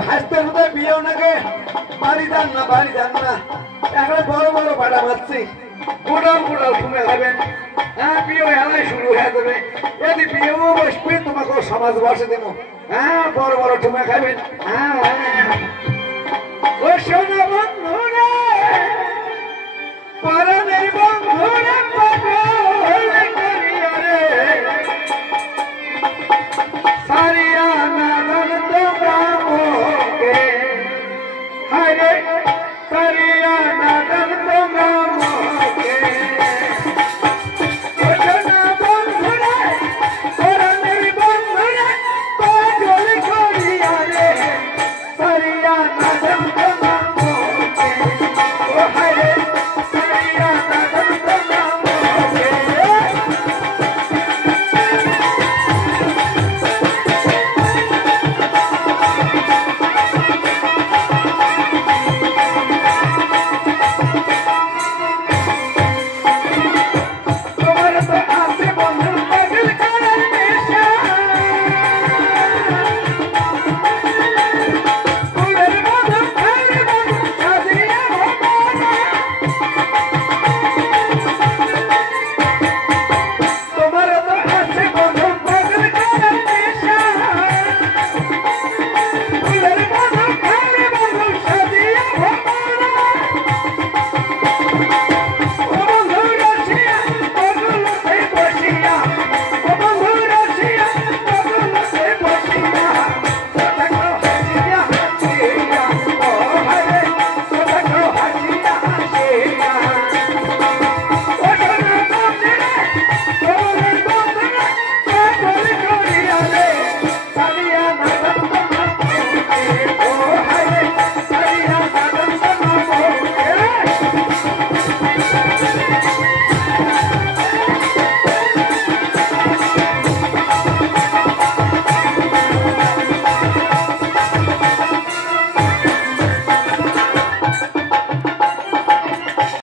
ভাসতে হতে বিয়ে নাকি বাড়ি যান না এখন বড় বড় পাটা মারছি গোটাল ঘুমে খাবেন হ্যাঁ বিয়ে এলাই শুরু হয়ে যাবে যদি বিয়েও বসবে তোমাকে সমাজ বসে দেবো হ্যাঁ বড় ঠুমে খাবেন হ্যাঁ ও শোনাবো